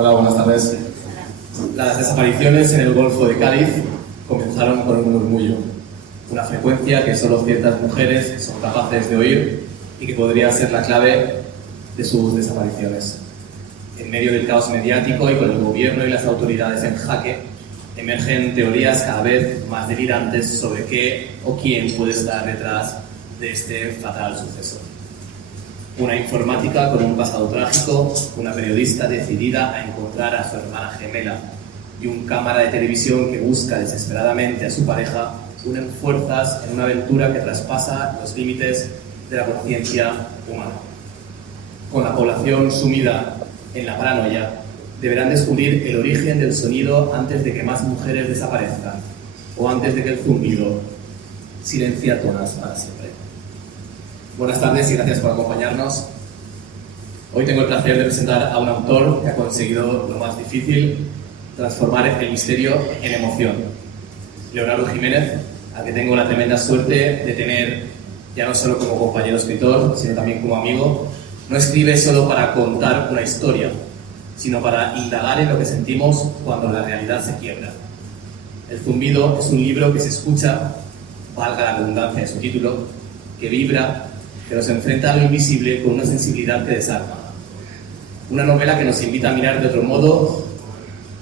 Hola, buenas tardes. Las desapariciones en el Golfo de Cádiz comenzaron con un murmullo, una frecuencia que solo ciertas mujeres son capaces de oír y que podría ser la clave de sus desapariciones. En medio del caos mediático y con el gobierno y las autoridades en jaque, emergen teorías cada vez más delirantes sobre qué o quién puede estar detrás de este fatal suceso. Una informática con un pasado trágico, una periodista decidida a encontrar a su hermana gemela y un cámara de televisión que busca desesperadamente a su pareja unen fuerzas en una aventura que traspasa los límites de la conciencia humana. Con la población sumida en la paranoia, deberán descubrir el origen del sonido antes de que más mujeres desaparezcan o antes de que el zumbido silencie a todas para siempre. Buenas tardes y gracias por acompañarnos. Hoy tengo el placer de presentar a un autor que ha conseguido lo más difícil, transformar el misterio en emoción. Leonardo Jiménez, al que tengo la tremenda suerte de tener ya no solo como compañero escritor, sino también como amigo. No escribe solo para contar una historia, sino para indagar en lo que sentimos cuando la realidad se quiebra. El zumbido es un libro que se escucha, valga la redundancia de su título, que vibra, que nos enfrenta a lo invisible con una sensibilidad que desarma. Una novela que nos invita a mirar de otro modo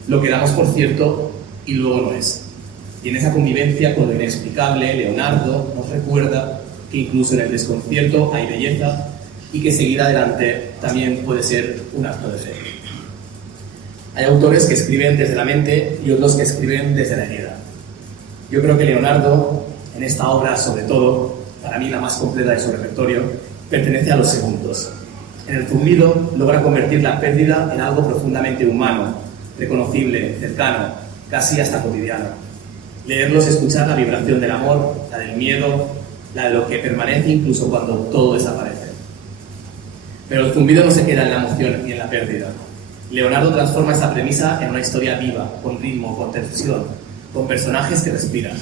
lo que damos por cierto y luego no es. Y en esa convivencia con lo inexplicable, Leonardo nos recuerda que incluso en el desconcierto hay belleza y que seguir adelante también puede ser un acto de fe. Hay autores que escriben desde la mente y otros que escriben desde la herida. Yo creo que Leonardo, en esta obra sobre todo, para mí la más completa de su repertorio, pertenece a los segundos. En el zumbido logra convertir la pérdida en algo profundamente humano, reconocible, cercano, casi hasta cotidiano. Leerlos es escuchar la vibración del amor, la del miedo, la de lo que permanece incluso cuando todo desaparece. Pero el zumbido no se queda en la emoción ni en la pérdida. Leonardo transforma esa premisa en una historia viva, con ritmo, con tensión, con personajes que respiran.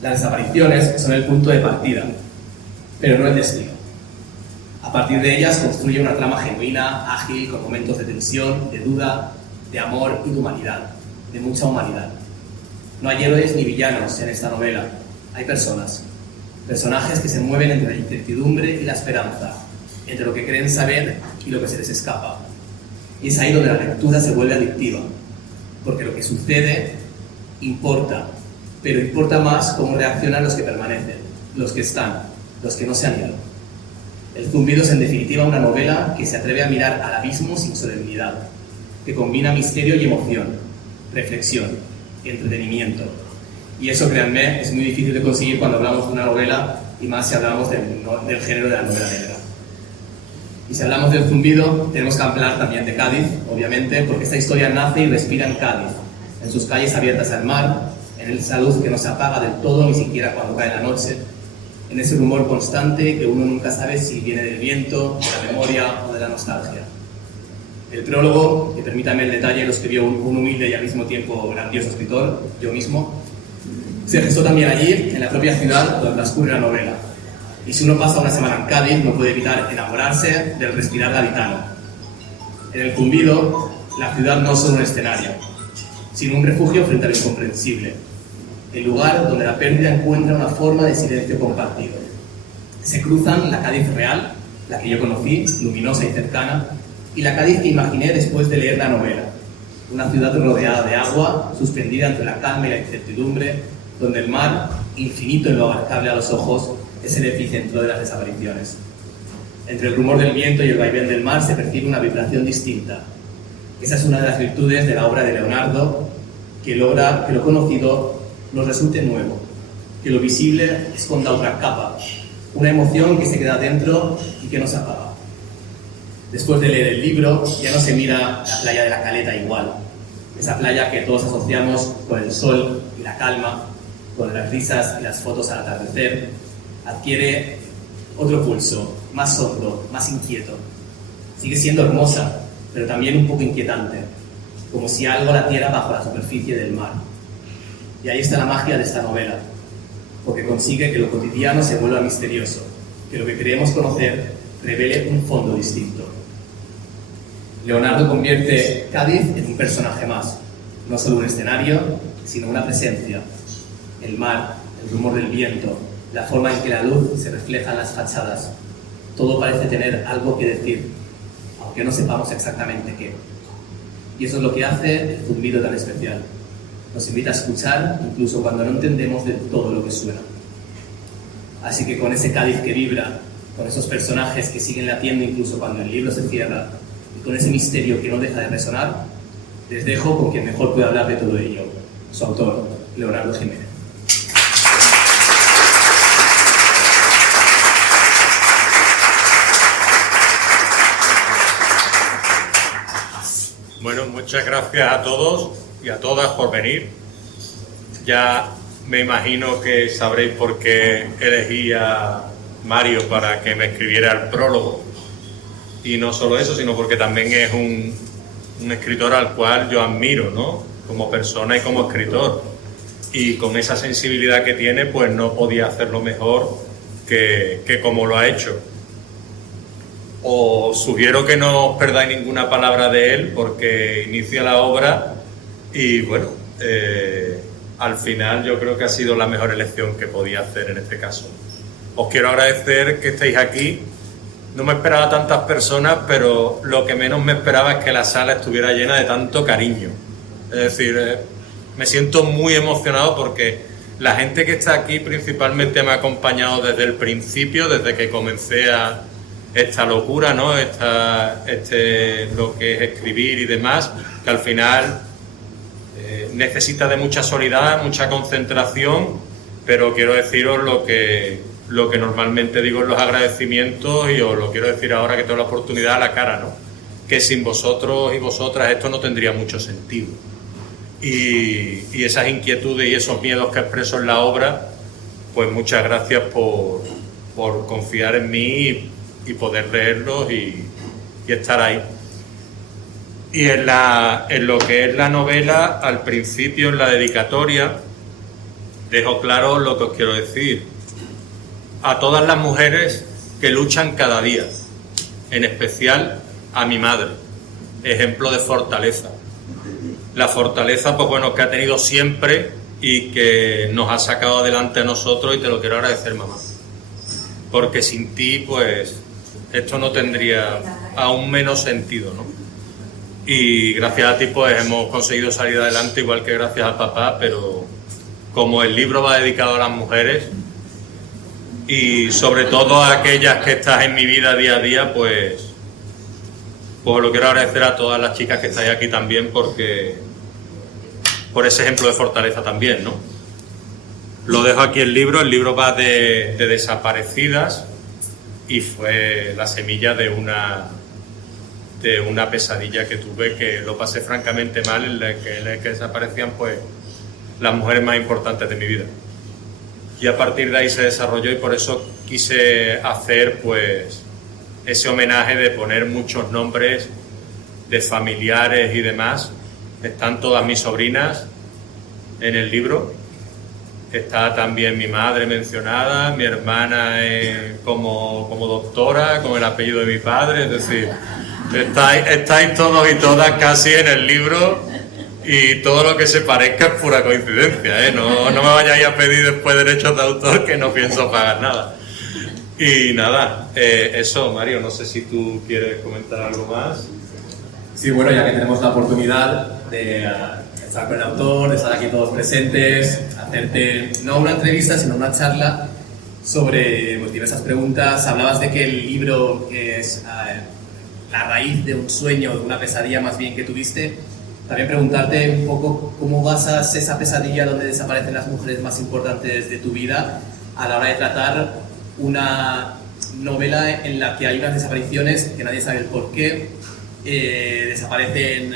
Las desapariciones son el punto de partida, pero no el destino. A partir de ellas construye una trama genuina, ágil, con momentos de tensión, de duda, de amor y de humanidad, de mucha humanidad. No hay héroes ni villanos en esta novela, hay personas, personajes que se mueven entre la incertidumbre y la esperanza, entre lo que creen saber y lo que se les escapa. Y es ahí donde la lectura se vuelve adictiva, porque lo que sucede importa, pero importa más cómo reaccionan los que permanecen, los que están, los que no se han ido. El zumbido es en definitiva una novela que se atreve a mirar al abismo sin solemnidad, que combina misterio y emoción, reflexión y entretenimiento. Y eso, créanme, es muy difícil de conseguir cuando hablamos de una novela y más si hablamos del género de la novela negra. Y si hablamos del zumbido, tenemos que hablar también de Cádiz, obviamente, porque esta historia nace y respira en Cádiz, en sus calles abiertas al mar, en esa luz que no se apaga del todo, ni siquiera cuando cae la noche, en ese rumor constante que uno nunca sabe si viene del viento, de la memoria o de la nostalgia. El prólogo, que permítame el detalle, lo escribió un humilde y al mismo tiempo grandioso escritor, yo mismo, se gestó también allí, en la propia ciudad donde transcurre la novela. Y si uno pasa una semana en Cádiz, no puede evitar enamorarse del respirar gaditano. En el zumbido, la ciudad no es solo un escenario, sino un refugio frente a lo incomprensible, el lugar donde la pérdida encuentra una forma de silencio compartido. Se cruzan la Cádiz real, la que yo conocí, luminosa y cercana, y la Cádiz que imaginé después de leer la novela, una ciudad rodeada de agua, suspendida entre la calma y la incertidumbre, donde el mar, infinito y lo abarcable a los ojos, es el epicentro de las desapariciones. Entre el rumor del viento y el vaivén del mar se percibe una vibración distinta. Esa es una de las virtudes de la obra de Leonardo, que logra que lo conocido nos resulte nuevo, que lo visible esconda otra capa, una emoción que se queda dentro y que no se apaga. Después de leer el libro, ya no se mira la playa de la Caleta igual, esa playa que todos asociamos con el sol y la calma, con las risas y las fotos al atardecer, adquiere otro pulso, más hondo, más inquieto. Sigue siendo hermosa, pero también un poco inquietante, como si algo latiera bajo la superficie del mar. Y ahí está la magia de esta novela, porque consigue que lo cotidiano se vuelva misterioso, que lo que creemos conocer revele un fondo distinto. Leonardo convierte Cádiz en un personaje más, no solo un escenario, sino una presencia. El mar, el rumor del viento, la forma en que la luz se refleja en las fachadas. Todo parece tener algo que decir, aunque no sepamos exactamente qué. Y eso es lo que hace el zumbido tan especial. Nos invita a escuchar incluso cuando no entendemos de todo lo que suena. Así que con ese Cádiz que vibra, con esos personajes que siguen latiendo incluso cuando el libro se cierra, y con ese misterio que no deja de resonar, les dejo con quien mejor puede hablar de todo ello, su autor, Leonardo Jiménez. Bueno, muchas gracias a todos y a todas por venir. Ya me imagino que sabréis por qué elegí a Mario para que me escribiera el prólogo. Y no solo eso, sino porque también es un escritor al cual yo admiro, ¿no? Como persona y como escritor. Y con esa sensibilidad que tiene, pues no podía hacerlo mejor que como lo ha hecho. Os sugiero que no os perdáis ninguna palabra de él porque inicia la obra y bueno, al final yo creo que ha sido la mejor elección que podía hacer en este caso. Os quiero agradecer que estéis aquí. No me esperaba tantas personas, pero lo que menos me esperaba es que la sala estuviera llena de tanto cariño. Es decir, me siento muy emocionado porque la gente que está aquí principalmente me ha acompañado desde el principio, desde que comencé a esta locura, ¿no? Lo que es escribir y demás, que al final necesita de mucha solidaridad, mucha concentración, pero quiero deciros lo que normalmente digo en los agradecimientos y os lo quiero decir ahora que tengo la oportunidad a la cara, ¿no? Que sin vosotros y vosotras esto no tendría mucho sentido. Y esas inquietudes y esos miedos que expreso en la obra, pues muchas gracias por confiar en mí y poder leerlos y estar ahí. Y en lo que es la novela, al principio, en la dedicatoria, dejo claro lo que os quiero decir. A todas las mujeres que luchan cada día, en especial a mi madre, ejemplo de fortaleza. La fortaleza, pues bueno, que ha tenido siempre y que nos ha sacado adelante a nosotros y te lo quiero agradecer, mamá. Porque sin ti, pues, esto no tendría aún menos sentido, ¿no? Y gracias a ti, pues, hemos conseguido salir adelante, igual que gracias al papá, pero como el libro va dedicado a las mujeres y sobre todo a aquellas que estás en mi vida día a día, pues lo quiero agradecer a todas las chicas que estáis aquí también por ese ejemplo de fortaleza también, ¿no? Lo dejo aquí el libro va de desaparecidas y fue la semilla de una pesadilla que tuve, que lo pasé francamente mal, en la que desaparecían pues las mujeres más importantes de mi vida. Y a partir de ahí se desarrolló y por eso quise hacer pues ese homenaje de poner muchos nombres de familiares y demás. Están todas mis sobrinas en el libro. Está también mi madre mencionada, mi hermana como doctora, con el apellido de mi padre. Es decir, estáis todos y todas casi en el libro y todo lo que se parezca es pura coincidencia, ¿eh? No me vayáis a pedir después derechos de autor, que no pienso pagar nada. Y nada, eso, Mario, no sé si tú quieres comentar algo más. Sí, bueno, ya que tenemos la oportunidad de estar con el autor, de estar aquí todos presentes, hacerte no una entrevista, sino una charla sobre pues, diversas preguntas. Hablabas de que el libro es la raíz de un sueño, de una pesadilla más bien que tuviste. También preguntarte un poco cómo basas esa pesadilla donde desaparecen las mujeres más importantes de tu vida a la hora de tratar una novela en la que hay unas desapariciones que nadie sabe el por qué. Desaparecen,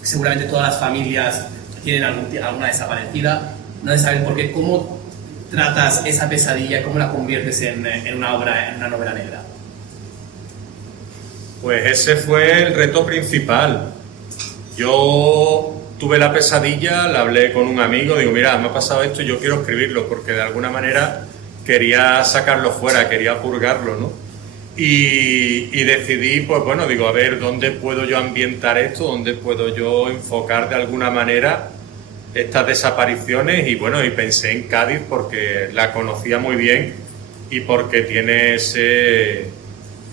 seguramente todas las familias tienen alguna desaparecida, no se sabe el por qué. ¿Cómo tratas esa pesadilla, cómo la conviertes en una obra, en una novela negra? Pues ese fue el reto principal. Yo tuve la pesadilla, la hablé con un amigo, digo, mira, me ha pasado esto y yo quiero escribirlo porque de alguna manera quería sacarlo fuera, quería purgarlo, ¿no? Y decidí, pues bueno, digo, a ver, ¿dónde puedo yo ambientar esto? ¿Dónde puedo yo enfocar de alguna manera estas desapariciones? Y bueno, y pensé en Cádiz porque la conocía muy bien y porque tiene esos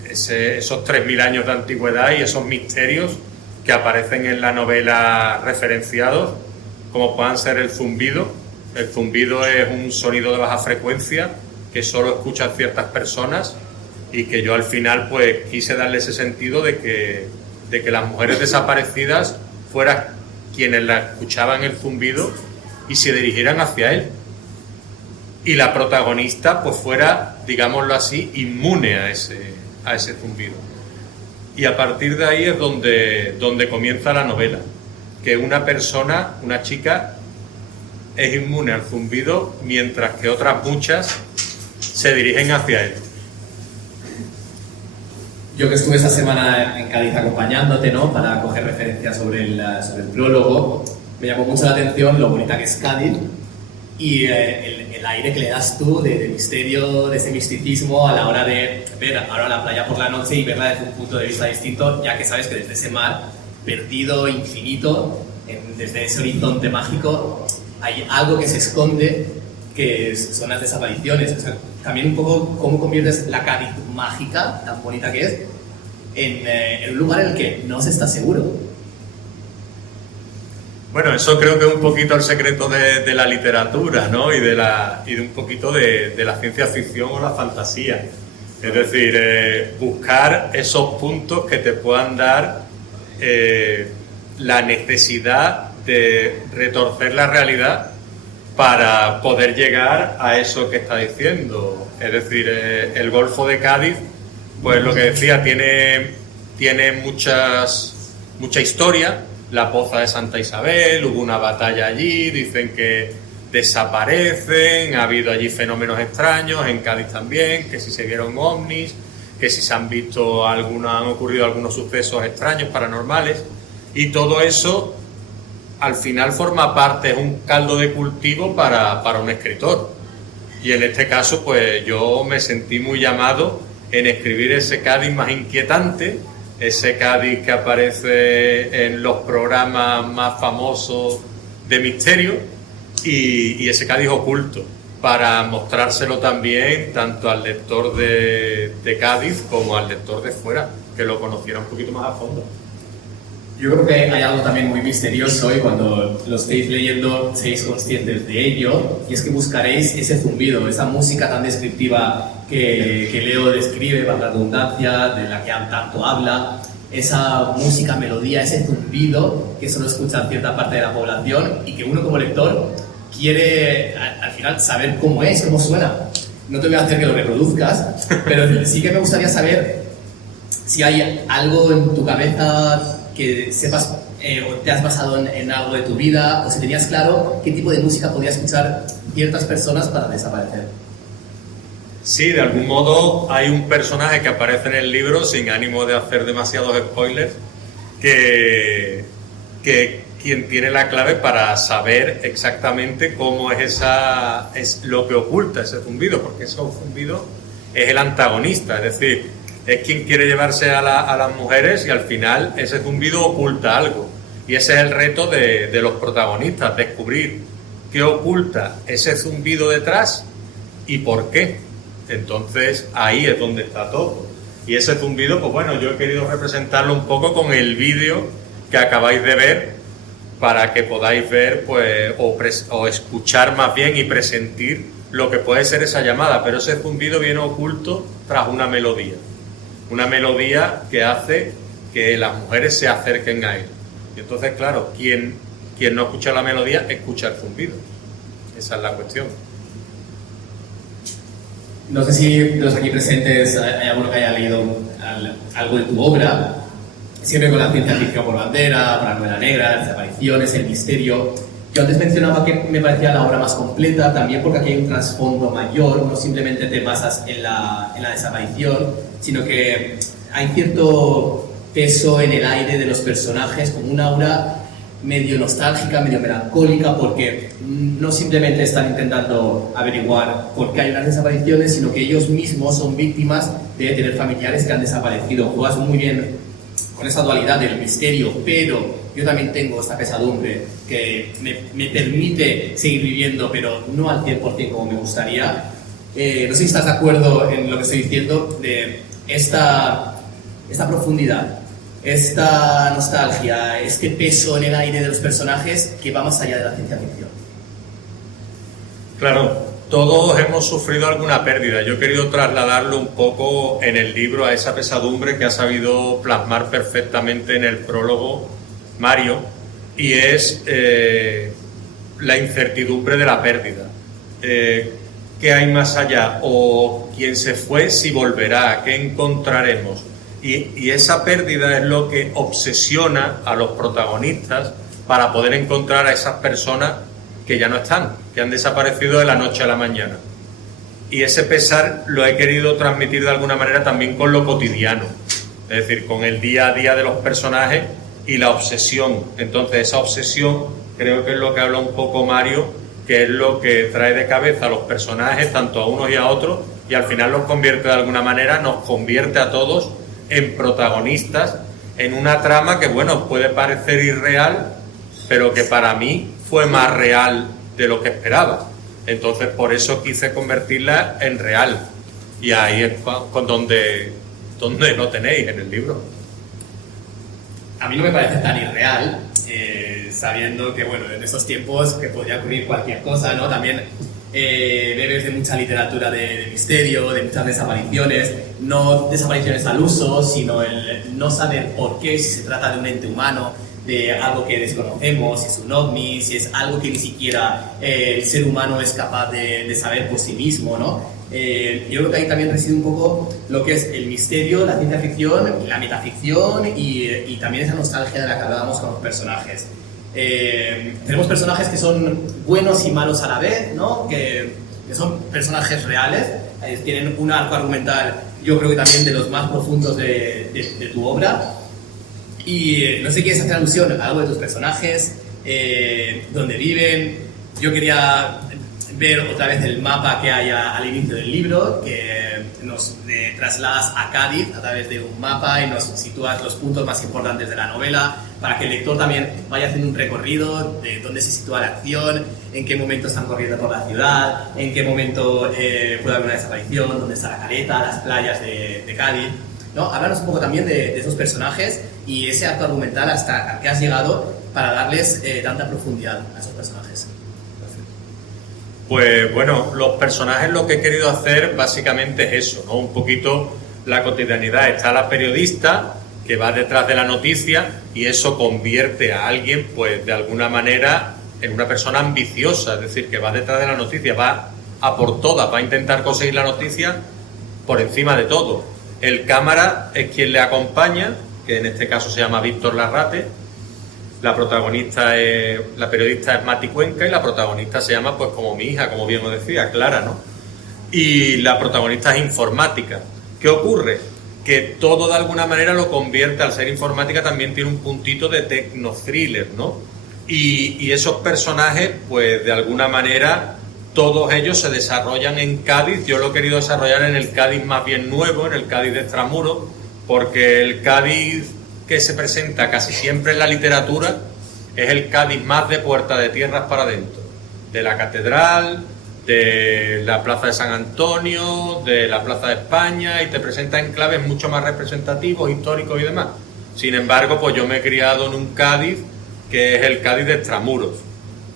3.000 años de antigüedad y esos misterios que aparecen en la novela referenciados, como puedan ser el zumbido. El zumbido es un sonido de baja frecuencia que solo escuchan ciertas personas y que yo al final pues quise darle ese sentido de que las mujeres desaparecidas fueran quienes la escuchaban el zumbido y se dirigieran hacia él. Y la protagonista pues fuera, digámoslo así, inmune a ese zumbido. Y a partir de ahí es donde comienza la novela, que una persona, una chica, es inmune al zumbido mientras que otras muchas se dirigen hacia él. Yo que estuve esa semana en Cádiz acompañándote, ¿no?, para coger referencias sobre el prólogo, me llamó mucho la atención lo bonita que es Cádiz y el aire que le das tú de misterio, de ese misticismo a la hora de ver ahora la playa por la noche y verla desde un punto de vista distinto, ya que sabes que desde ese mar perdido, infinito, desde ese horizonte mágico, hay algo que se esconde, que son las desapariciones. O sea, también un poco cómo conviertes la Cádiz mágica, tan bonita que es, en un lugar en el que no se está seguro. Bueno, eso creo que es un poquito el secreto de la literatura, ¿no? Y de un poquito de la ciencia ficción o la fantasía. Es decir, buscar esos puntos que te puedan dar la necesidad de retorcer la realidad para poder llegar a eso que está diciendo. Es decir, el Golfo de Cádiz, pues lo que decía, tiene mucha historia. La Poza de Santa Isabel, hubo una batalla allí, dicen que desaparecen, ha habido allí fenómenos extraños, en Cádiz también, que si se vieron ovnis, que si se han visto han ocurrido algunos sucesos extraños, paranormales, y todo eso al final forma parte, es un caldo de cultivo para un escritor. Y en este caso, pues yo me sentí muy llamado en escribir ese Cádiz más inquietante, ese Cádiz que aparece en los programas más famosos de misterio y ese Cádiz oculto, para mostrárselo también tanto al lector de Cádiz como al lector de fuera, que lo conociera un poquito más a fondo. Yo creo que hay algo también muy misterioso y cuando lo estéis leyendo seréis conscientes de ello, y es que buscaréis ese zumbido, esa música tan descriptiva que Leo describe, valga la redundancia, de la que tanto habla, esa música, melodía, ese zumbido que solo escucha cierta parte de la población y que uno como lector quiere al final saber cómo es, cómo suena. No te voy a hacer que lo reproduzcas, pero sí que me gustaría saber si hay algo en tu cabeza que sepas o te has basado en algo de tu vida, o si tenías claro qué tipo de música podía escuchar ciertas personas para desaparecer. Sí, de algún modo hay un personaje que aparece en el libro, sin ánimo de hacer demasiados spoilers, que quien tiene la clave para saber exactamente cómo es lo que oculta ese zumbido, porque ese zumbido es el antagonista, es decir, es quien quiere llevarse a las mujeres y al final ese zumbido oculta algo. Y ese es el reto de los protagonistas, descubrir qué oculta ese zumbido detrás y por qué. Entonces ahí es donde está todo. Y ese zumbido, pues bueno, yo he querido representarlo un poco con el vídeo que acabáis de ver, para que podáis ver pues o escuchar más bien y presentir lo que puede ser esa llamada. Pero ese zumbido viene oculto tras una melodía. Una melodía que hace que las mujeres se acerquen a él. Y entonces, claro, quien no escucha la melodía, escucha el zumbido. Esa es la cuestión. No sé si de los aquí presentes hay alguno que haya leído algo de tu obra, siempre con la ciencia ficción por bandera, para la novela negra, las desapariciones, el misterio. Yo antes mencionaba que me parecía la obra más completa, también porque aquí hay un trasfondo mayor, no simplemente te basas en la desaparición, sino que hay cierto peso en el aire de los personajes, como un aura medio nostálgica, medio melancólica, porque no simplemente están intentando averiguar por qué hay unas desapariciones, sino que ellos mismos son víctimas de tener familiares que han desaparecido. Juegas muy bien con esa dualidad del misterio, pero yo también tengo esta pesadumbre que me permite seguir viviendo, pero no al 100% como me gustaría. No sé si estás de acuerdo en lo que estoy diciendo, de esta profundidad, esta nostalgia, este peso en el aire de los personajes que va más allá de la ciencia ficción. Claro, todos hemos sufrido alguna pérdida. Yo he querido trasladarlo un poco en el libro a esa pesadumbre que ha sabido plasmar perfectamente en el prólogo Mario, y es la incertidumbre de la pérdida. ¿Qué hay más allá? O quién se fue, si volverá, ¿qué encontraremos? Y esa pérdida es lo que obsesiona a los protagonistas para poder encontrar a esas personas que ya no están, que han desaparecido de la noche a la mañana. Y ese pesar lo he querido transmitir de alguna manera también con lo cotidiano, es decir, con el día a día de los personajes y la obsesión. Entonces esa obsesión creo que es lo que habla un poco Mario, que es lo que trae de cabeza a los personajes, tanto a unos y a otros, y al final los convierte de alguna manera, nos convierte a todos en protagonistas en una trama que, bueno, puede parecer irreal, pero que para mí fue más real de lo que esperaba. Entonces por eso quise convertirla en real, y ahí es con donde no tenéis en el libro. A mí no me parece tan irreal, sabiendo que, bueno, en estos tiempos que podría ocurrir cualquier cosa, ¿no? También bebes de mucha literatura de misterio, de muchas desapariciones, no desapariciones al uso, sino el no saber por qué, si se trata de un ente humano, de algo que desconocemos, si es un ovni, si es algo que ni siquiera el ser humano es capaz de saber por sí mismo, ¿no? Yo creo que ahí también reside un poco lo que es el misterio, la ciencia ficción, la metaficción y también esa nostalgia de la que hablábamos con los personajes. Tenemos personajes que son buenos y malos a la vez, ¿no? Que son personajes reales, tienen un arco argumental, yo creo que también de los más profundos de tu obra. Y no sé si quieres hacer alusión a algo de tus personajes, dónde viven. Yo quería ver otra vez el mapa que hay al inicio del libro, que nos trasladas a Cádiz a través de un mapa y nos sitúas los puntos más importantes de la novela, para que el lector también vaya haciendo un recorrido de dónde se sitúa la acción, en qué momento están corriendo por la ciudad, en qué momento puede haber una desaparición, dónde está la caleta, las playas de Cádiz, ¿no? Háblanos un poco también de esos personajes y ese acto argumental hasta al que has llegado para darles tanta profundidad a esos personajes. Pues bueno, los personajes, lo que he querido hacer básicamente es eso, ¿no? Un poquito la cotidianidad. Está la periodista que va detrás de la noticia y eso convierte a alguien, pues de alguna manera, en una persona ambiciosa, es decir, que va detrás de la noticia, va a por todas, va a intentar conseguir la noticia por encima de todo. El cámara es quien le acompaña, que en este caso se llama Víctor Larrate. La protagonista la periodista es Mati Cuenca y la protagonista se llama, pues como mi hija, como bien os decía, Clara, ¿no? Y la protagonista es informática. ¿Qué ocurre? Que todo de alguna manera lo convierte, al ser informática también tiene un puntito de tecno-thriller, ¿no? Y esos personajes, pues de alguna manera, todos ellos se desarrollan en Cádiz. Yo lo he querido desarrollar en el Cádiz más bien nuevo, en el Cádiz de Extramuros, porque el Cádiz que se presenta casi siempre en la literatura es el Cádiz más de puerta de tierras para adentro, de la catedral, de la plaza de San Antonio, de la plaza de España, y te presenta enclaves mucho más representativos, históricos y demás. Sin embargo, pues yo me he criado en un Cádiz que es el Cádiz de Extramuros,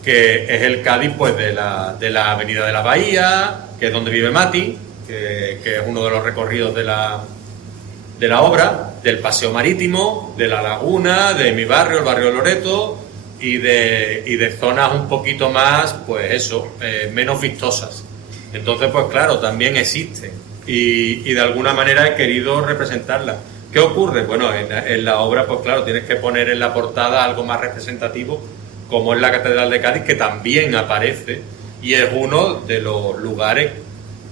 que es el Cádiz pues de la avenida de la Bahía, que es donde vive Mati, que es uno de los recorridos de la obra, del paseo marítimo, de la laguna, de mi barrio, el barrio Loreto, y de zonas un poquito más, pues eso, menos vistosas. Entonces, pues claro, también existen y de alguna manera he querido representarlas. ¿Qué ocurre? Bueno, en la obra, pues claro, tienes que poner en la portada algo más representativo, como es la Catedral de Cádiz, que también aparece y es uno de los lugares,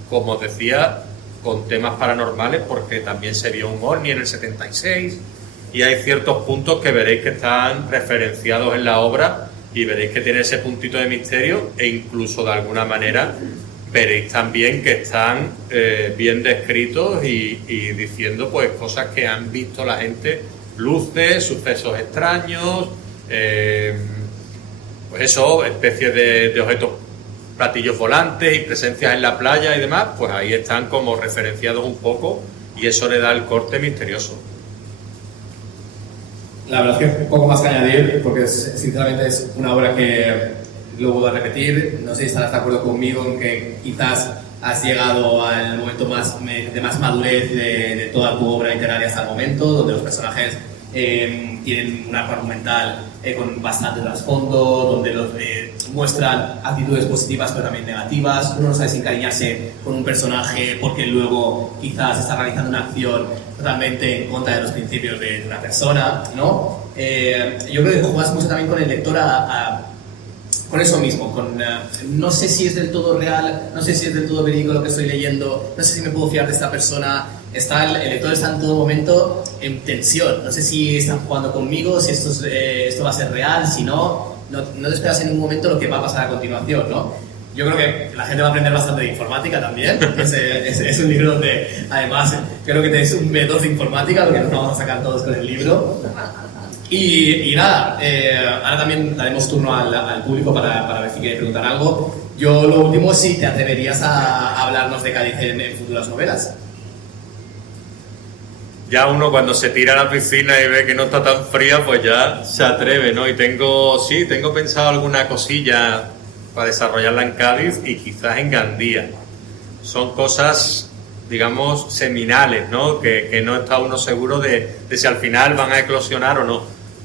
como os decía, con temas paranormales, porque también se vio un ovni en el 76 y hay ciertos puntos que veréis que están referenciados en la obra y veréis que tiene ese puntito de misterio, e incluso de alguna manera veréis también que están bien descritos y diciendo pues cosas que han visto la gente, luces, sucesos extraños, pues eso, especies de objetos, platillos volantes y presencias en la playa y demás, pues ahí están como referenciados un poco y eso le da el corte misterioso. La verdad es que poco más que añadir, porque sinceramente es una obra que lo vuelvo a repetir. No sé si estarás de acuerdo conmigo en que quizás has llegado al momento de más madurez de toda tu obra literaria hasta el momento, donde los personajes tienen un arco argumental con bastante trasfondo, donde muestran actitudes positivas pero también negativas. Uno no sabe si encariñarse con un personaje porque luego quizás está realizando una acción totalmente en contra de los principios de una persona, ¿no? Yo creo que juegas mucho también con el lector con eso mismo, no sé si es del todo real, no sé si es del todo verídico lo que estoy leyendo, no sé si me puedo fiar de esta persona. El lector está en todo momento en tensión, no sé si están jugando conmigo, si esto va a ser real, si no te esperas en ningún momento lo que va a pasar a continuación, ¿no? Yo creo que la gente va a aprender bastante de informática también. Es un libro donde, además, creo que tenéis un B2 de informática, lo que nos vamos a sacar todos con el libro. Y nada, ahora también daremos turno al público para ver si quiere preguntar algo. Yo lo último, si te atreverías a hablarnos de Cádiz en futuras novelas. Ya uno cuando se tira a la piscina y ve que no está tan fría, pues ya se atreve, ¿no? Y tengo pensado alguna cosilla para desarrollarla en Cádiz y quizás en Gandía. Son cosas, digamos, seminales, ¿no? Que no está uno seguro de si al final van a eclosionar o no.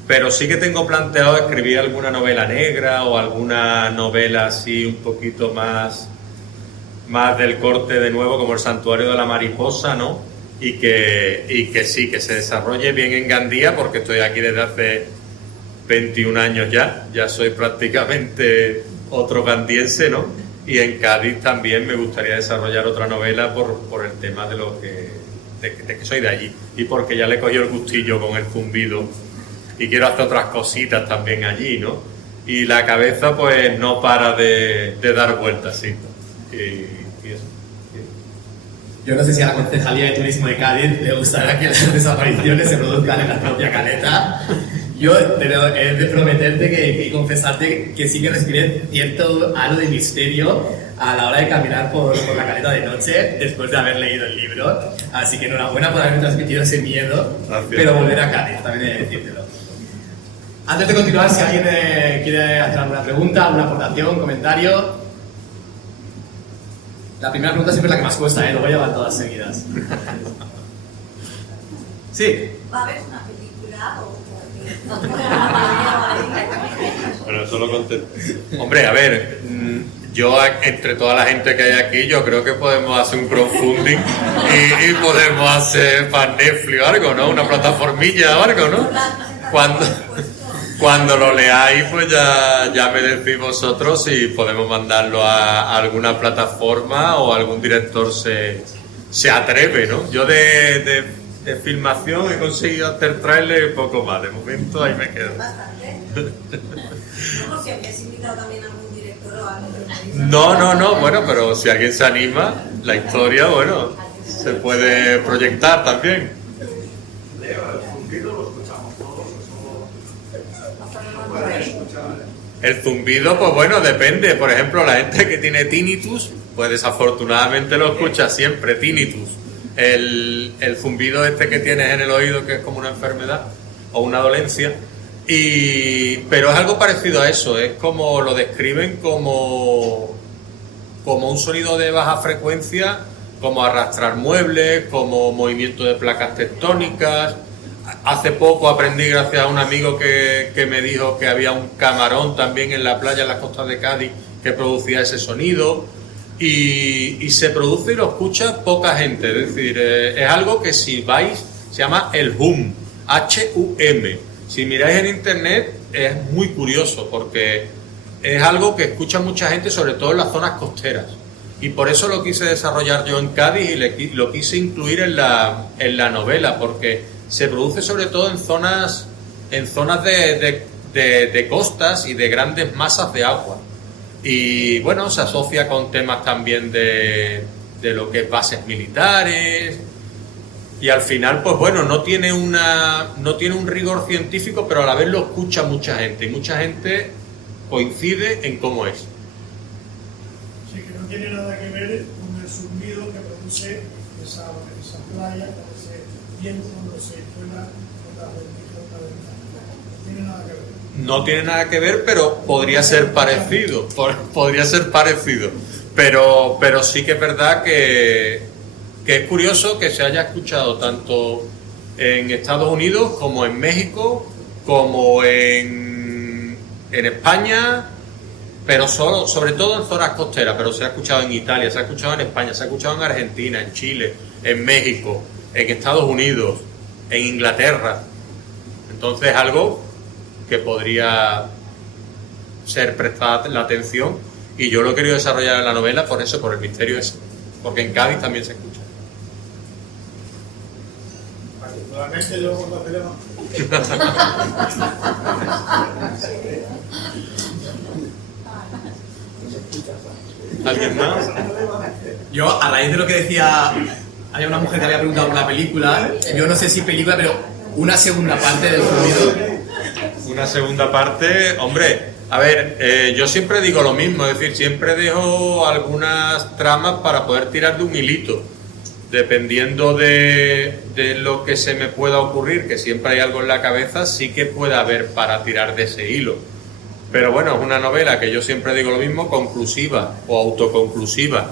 Pero sí que tengo planteado escribir alguna novela negra o alguna novela así un poquito más del corte de nuevo, como El Santuario de la Mariposa, ¿no? Y que sí, que se desarrolle bien en Gandía, porque estoy aquí desde hace 21 años ya soy prácticamente otro gandiense, ¿no? Y en Cádiz también me gustaría desarrollar otra novela por el tema de que soy de allí y porque ya le cogí el gustillo con El Zumbido y quiero hacer otras cositas también allí, ¿no? Y la cabeza pues no para de dar vueltas, sí. Y eso. Yo no sé si a la Concejalía de Turismo de Cádiz le gustará que las desapariciones se produzcan en la propia caleta. Pero he de prometerte y confesarte que sí que respiré cierto halo de misterio a la hora de caminar por la caleta de noche después de haber leído el libro. Así que enhorabuena por haberme transmitido ese miedo. Gracias. Pero volver a Cádiz, también he de decírtelo. Antes de continuar, si alguien quiere hacer alguna pregunta, alguna aportación, comentario. La primera pregunta siempre es la que más cuesta, lo voy a llevar todas seguidas. Sí. ¿Va a haber una película o...? Bueno, eso lo contesto. Hombre, a ver, yo entre toda la gente que hay aquí, yo creo que podemos hacer un crowdfunding y podemos hacer para Netflix o algo, ¿no? Una plataformilla o algo, ¿no? Cuando lo leáis, pues ya me decís vosotros si podemos mandarlo a alguna plataforma o algún director se atreve, ¿no? Yo de filmación he conseguido hacer trailer poco más, de momento ahí me quedo. Bastante. No, por si habías invitado también a algún director o algo. No, bueno, pero si alguien se anima, la historia, bueno, se puede proyectar también. Leo, El Zumbido lo escuchamos todos, eso no puede escuchar. El zumbido, pues bueno, depende. Por ejemplo, la gente que tiene tinnitus, pues desafortunadamente lo escucha siempre, tinnitus. El zumbido este que tienes en el oído, que es como una enfermedad o una dolencia, pero es algo parecido a eso, es como lo describen como un sonido de baja frecuencia, como arrastrar muebles, como movimiento de placas tectónicas. Hace poco aprendí, gracias a un amigo que me dijo que había un camarón también en la playa, en las costas de Cádiz, que producía ese sonido. Y se produce y lo escucha poca gente, es decir, es algo que si vais, se llama el hum, H-U-M. Si miráis en internet es muy curioso porque es algo que escucha mucha gente, sobre todo en las zonas costeras. Y por eso lo quise desarrollar yo en Cádiz y lo quise incluir en la novela, porque se produce sobre todo en zonas de costas y de grandes masas de agua. Y bueno, se asocia con temas también de lo que es bases militares. Y al final, pues bueno, no tiene un rigor científico, pero a la vez lo escucha mucha gente. Y mucha gente coincide en cómo es. Sí, que no tiene nada que ver con el zumbido que produce esa playa, con ese viento cuando se cuela con la rendija de la ventana. No tiene nada que ver. No tiene nada que ver, pero podría ser parecido. Podría ser parecido. Pero sí que es verdad que es curioso que se haya escuchado tanto en Estados Unidos como en México, como en España, pero sobre todo en zonas costeras, pero se ha escuchado en Italia, se ha escuchado en España, se ha escuchado en Argentina, en Chile, en México, en Estados Unidos, en Inglaterra. Entonces algo que podría ser prestada la atención, y yo lo he querido desarrollar en la novela por eso, por el misterio ese, porque en Cádiz también se escucha. Particularmente yo cuando hacemos. ¿Alguien más? Yo, a raíz de lo que decía, había una mujer que había preguntado por la película, yo no sé si película, pero una segunda parte del zumbido. Una segunda parte, hombre, a ver, yo siempre digo lo mismo, es decir, siempre dejo algunas tramas para poder tirar de un hilito, dependiendo de lo que se me pueda ocurrir, que siempre hay algo en la cabeza, sí que puede haber para tirar de ese hilo. Pero bueno, es una novela que yo siempre digo lo mismo, conclusiva o autoconclusiva,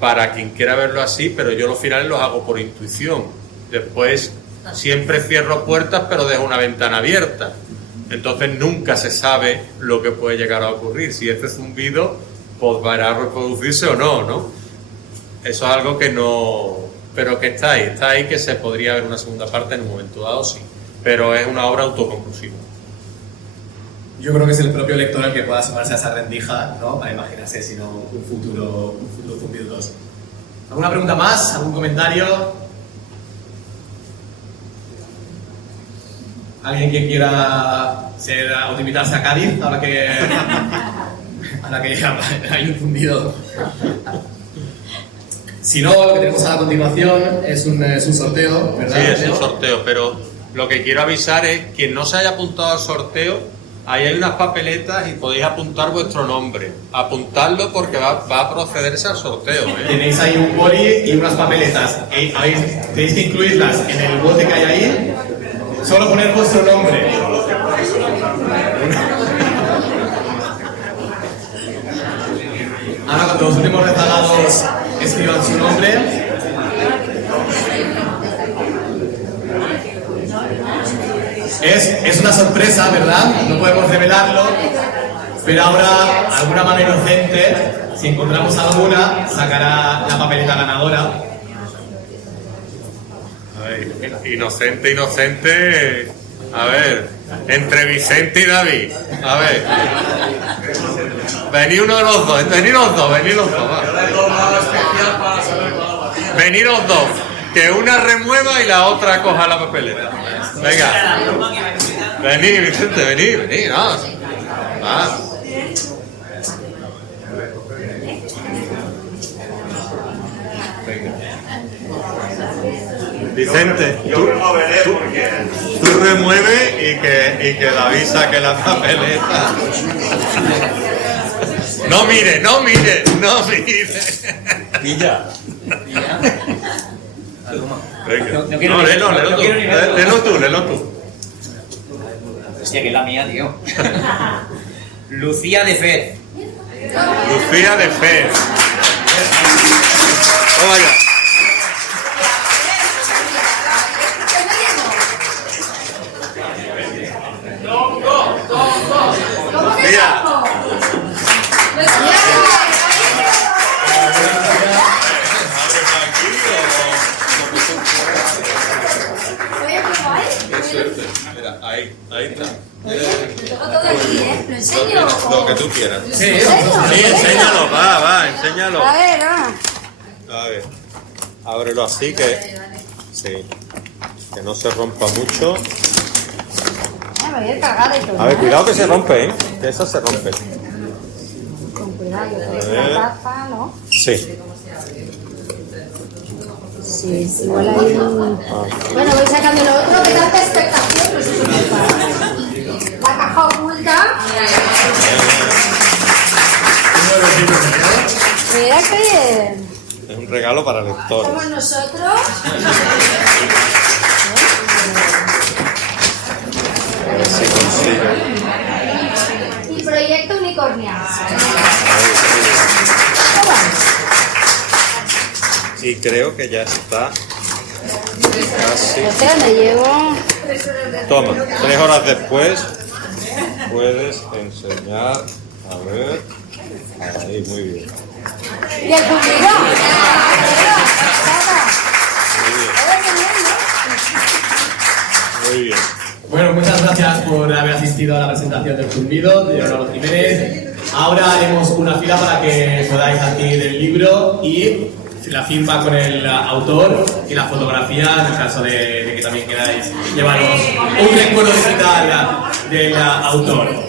para quien quiera verlo así, pero yo los finales los hago por intuición. Después siempre cierro puertas, pero dejo una ventana abierta. Entonces nunca se sabe lo que puede llegar a ocurrir. Si este zumbido pues va a reproducirse o no, ¿no? Eso es algo que no... pero que está ahí, que se podría ver una segunda parte en un momento dado, sí. Pero es una obra autoconclusiva. Yo creo que es el propio lector el que pueda sumarse a esa rendija, ¿no? Para imaginarse, si no, un futuro Zumbido 2. ¿Alguna pregunta más? ¿Algún comentario? ¿Alguien que quiera autoinvitarse a Cádiz ahora que hay un zumbido? Si no, lo que tenemos a la continuación es un sorteo, ¿verdad? Sí, es un sorteo, pero lo que quiero avisar es que quien no se haya apuntado al sorteo, ahí hay unas papeletas y podéis apuntar vuestro nombre. Apuntadlo porque va a procederse al sorteo, ¿eh? Tenéis ahí un boli y unas papeletas. Tenéis que incluirlas en el bote que hay ahí. Solo poner vuestro nombre. Ahora, cuando los últimos rezagados escriban su nombre. Es una sorpresa, ¿verdad? No podemos revelarlo, pero ahora alguna mano inocente, si encontramos alguna, sacará la papeleta ganadora. A ver, inocente, a ver, entre Vicente y David, a ver, venid uno de los dos, venid los dos, va. Venid los dos, que una remueva y la otra coja la papeleta. Venga, venid Vicente, venid, no, va. Vicente, tú remueve y que David saque la papeleta. No mire. Pilla. Venga. No, léelo tú. Hostia, que es la mía, tío. Lucía de Fez. Lucía de Fez. Vaya. Lucía. Mira, ahí está. Todo aquí, ¿eh? ¿Lo enseño? Lo que tú quieras. Sí, Enséñalo, va, enséñalo. A ver, A ver, ábrelo así que... Sí. Que no se rompa mucho. Me voy a ir cargada y todo. A ver, cuidado que se rompe, ¿eh? Que eso se rompe. Con cuidado, yo creo que ver. la taza, ¿no? Sí. Sí, igual hay un... Bueno, voy sacando lo otro. ¿Qué tanta expectación? Pues eso me pasa. La caja oculta. Mira qué bien. Es un regalo para lectores. Somos nosotros. A ver si consigo. Y proyecto unicornial. Y creo que ya está casi. O sea, me llevo... Toma, 3 horas después puedes enseñar. A ver. Ahí, muy bien. ¿Y el cumplido? Muy bien. Bueno, muchas gracias por haber asistido a la presentación del zumbido de Leonardo Jiménez. Ahora haremos una fila para que podáis adquirir el libro y la firma con el autor y la fotografía, en el caso de que también queráis llevaros un recuerdo digital del autor.